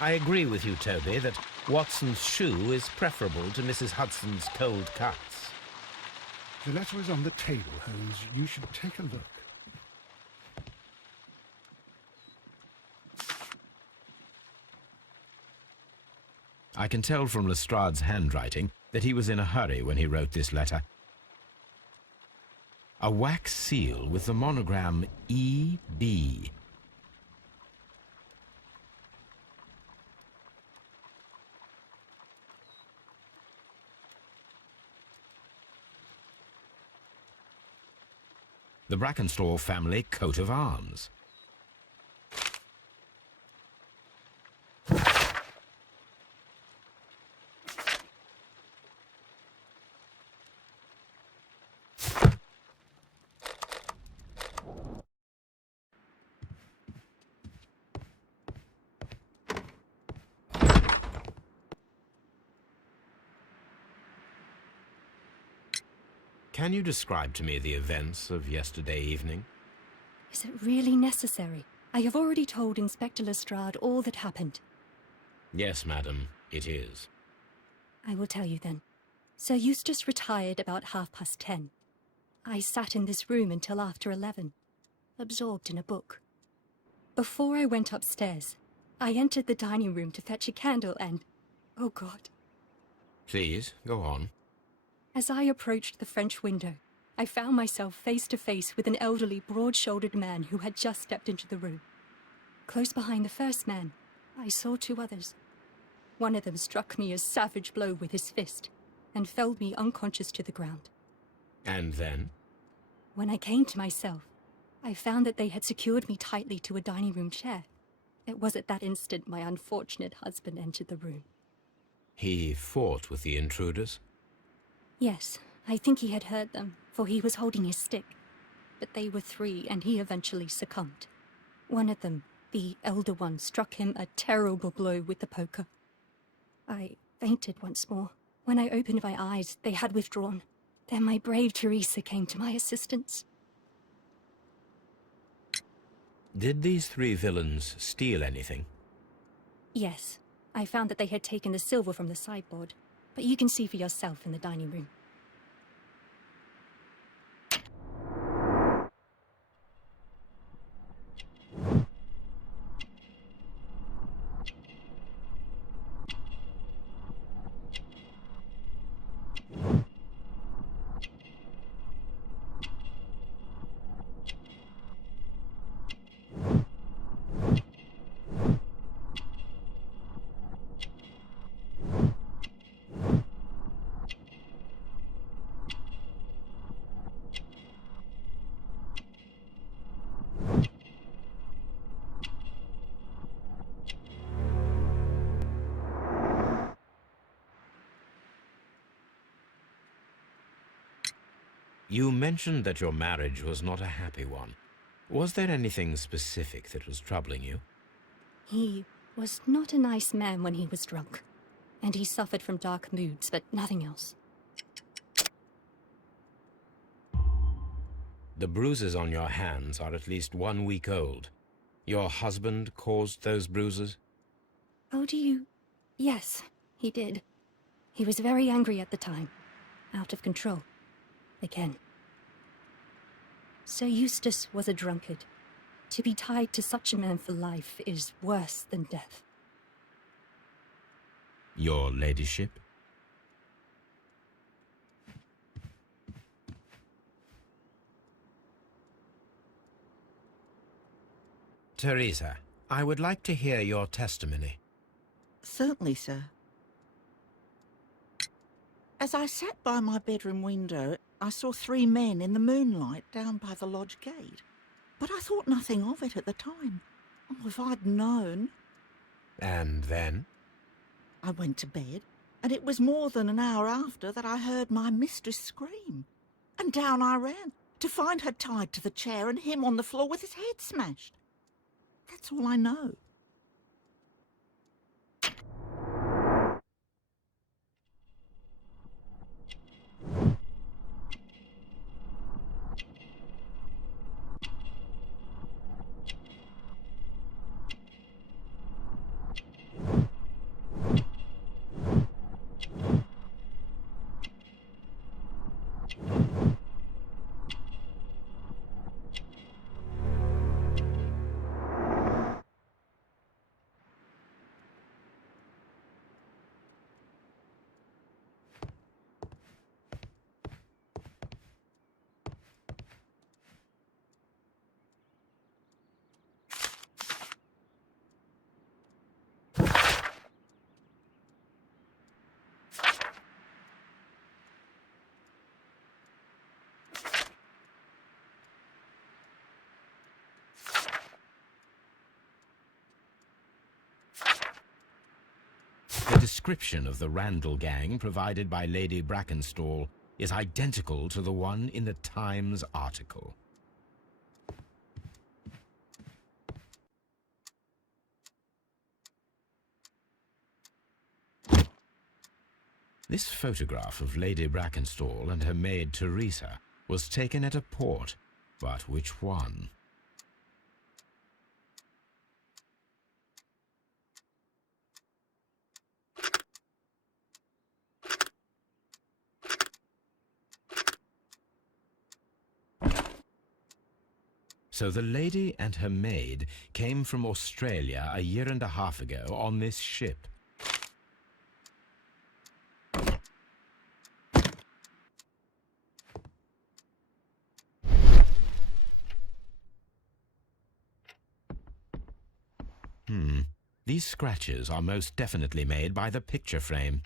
I agree with you, Toby, that Watson's shoe is preferable to Mrs. Hudson's cold cuts. The letter is on the table, Holmes. You should take a look. I can tell from Lestrade's handwriting that he was in a hurry when he wrote this letter. A wax seal with the monogram E.B. The Brackenstall family coat of arms. Can you describe to me the events of yesterday evening? Is it really necessary? I have already told Inspector Lestrade all that happened. Yes, madam, it is. I will tell you then. Sir Eustace retired about 10:30. I sat in this room until after 11, absorbed in a book. Before I went upstairs, I entered the dining room to fetch a candle and... oh God. Please, go on. As I approached the French window, I found myself face to face with an elderly, broad-shouldered man who had just stepped into the room. Close behind the first man, I saw two others. One of them struck me a savage blow with his fist and felled me unconscious to the ground. And then? When I came to myself, I found that they had secured me tightly to a dining room chair. It was at that instant my unfortunate husband entered the room. He fought with the intruders? Yes, I think he had hurt them, for he was holding his stick. But they were three, and he eventually succumbed. One of them, the elder one, struck him a terrible blow with the poker. I fainted once more. When I opened my eyes, they had withdrawn. Then my brave Teresa came to my assistance. Did these three villains steal anything? Yes, I found that they had taken the silver from the sideboard. But you can see for yourself in the dining room. You mentioned that your marriage was not a happy one. Was there anything specific that was troubling you? He was not a nice man when he was drunk. And he suffered from dark moods, but nothing else. The bruises on your hands are at least 1 week old. Your husband caused those bruises? Oh, do you... Yes, he did. He was very angry at the time. Out of control. Again. Sir Eustace was a drunkard. To be tied to such a man for life is worse than death. Your ladyship? Teresa, I would like to hear your testimony. Certainly, sir. As I sat by my bedroom window, I saw 3 men in the moonlight down by the lodge gate. But I thought nothing of it at the time. Oh, if I'd known. And then? I went to bed, and it was more than an hour after that I heard my mistress scream. And down I ran, to find her tied to the chair and him on the floor with his head smashed. That's all I know. description of the Randall gang provided by Lady Brackenstall is identical to the one in the Times article. This photograph of Lady Brackenstall and her maid Teresa was taken at a port, but which one? So the lady and her maid came from Australia a year and a half ago on this ship. These scratches are most definitely made by the picture frame.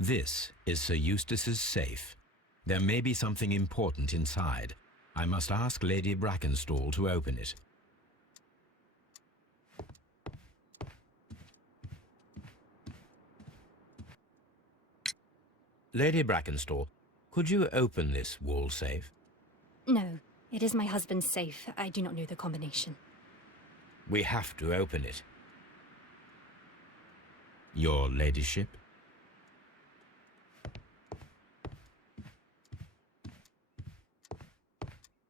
This is Sir Eustace's safe. There may be something important inside. I must ask Lady Brackenstall to open it. Lady Brackenstall, could you open this wall safe? No, it is my husband's safe. I do not know the combination. We have to open it. Your ladyship?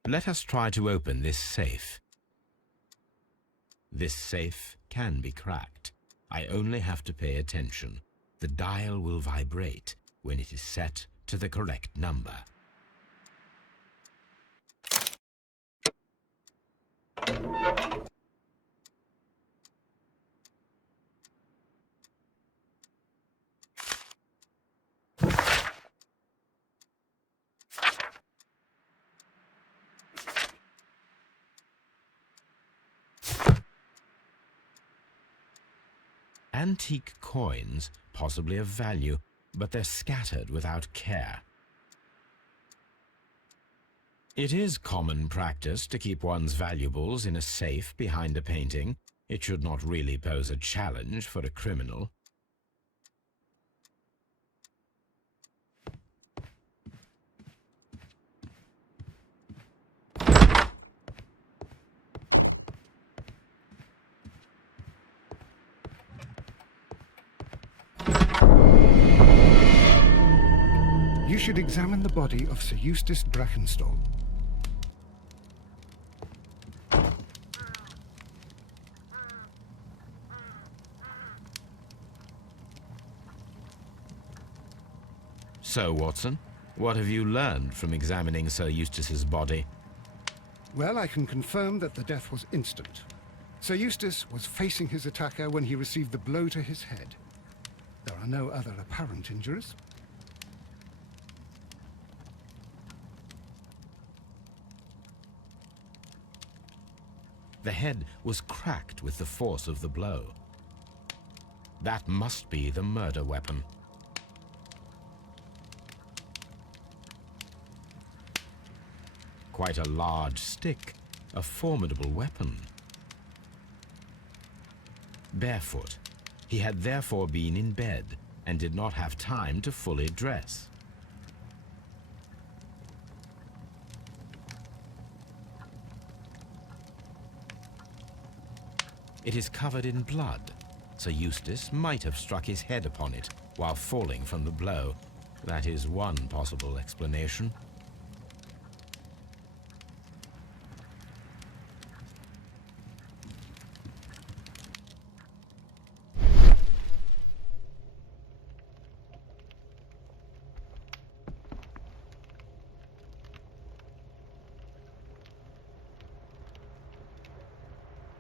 Let us try to open this safe. This safe can be cracked. I only have to pay attention. The dial will vibrate when it is set to the correct number. Antique coins, possibly of value, but they're scattered without care. It is common practice to keep one's valuables in a safe behind a painting. It should not really pose a challenge for a criminal. You should examine the body of Sir Eustace Brackenstall. So, Watson, what have you learned from examining Sir Eustace's body? Well, I can confirm that the death was instant. Sir Eustace was facing his attacker when he received the blow to his head. There are no other apparent injuries. The head was cracked with the force of the blow. That must be the murder weapon. Quite a large stick, a formidable weapon. Barefoot, he had therefore been in bed and did not have time to fully dress. It is covered in blood. Sir Eustace might have struck his head upon it while falling from the blow. That is one possible explanation.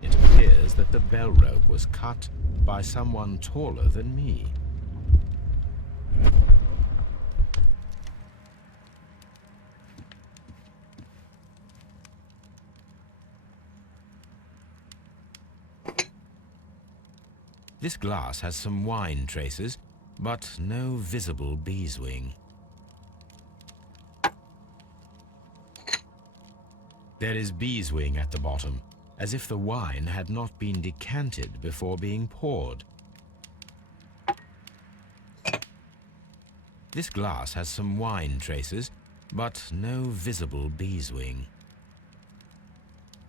It appears that the bell rope was cut by someone taller than me. This glass has some wine traces, but no visible beeswing. There is beeswing at the bottom, as if the wine had not been decanted before being poured. This glass has some wine traces, but no visible beeswing.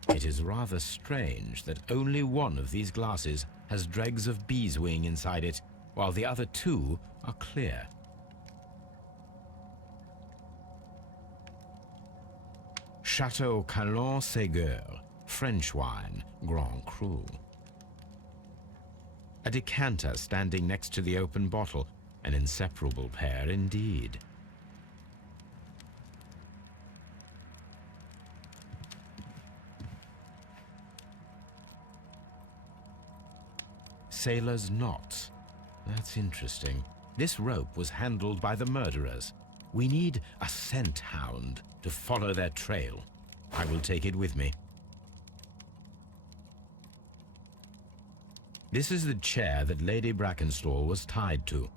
It is rather strange that only one of these glasses has dregs of beeswing inside it, while the other two are clear. Chateau Calon-Ségur, French wine, Grand Cru. A decanter standing next to the open bottle, an inseparable pair indeed. Sailor's knots. That's interesting. This rope was handled by the murderers. We need a scent hound to follow their trail. I will take it with me. This is the chair that Lady Brackenstall was tied to.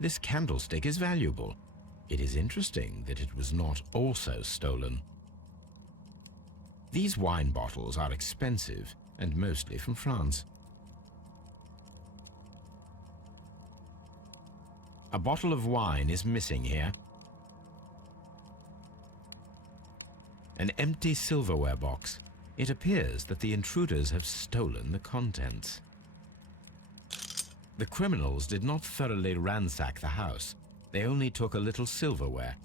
This candlestick is valuable. It is interesting that it was not also stolen. These wine bottles are expensive and mostly from France. A bottle of wine is missing here. An empty silverware box. It appears that the intruders have stolen the contents. The criminals did not thoroughly ransack the house. They only took a little silverware.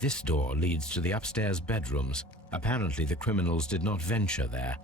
This door leads to the upstairs bedrooms. Apparently the criminals did not venture there.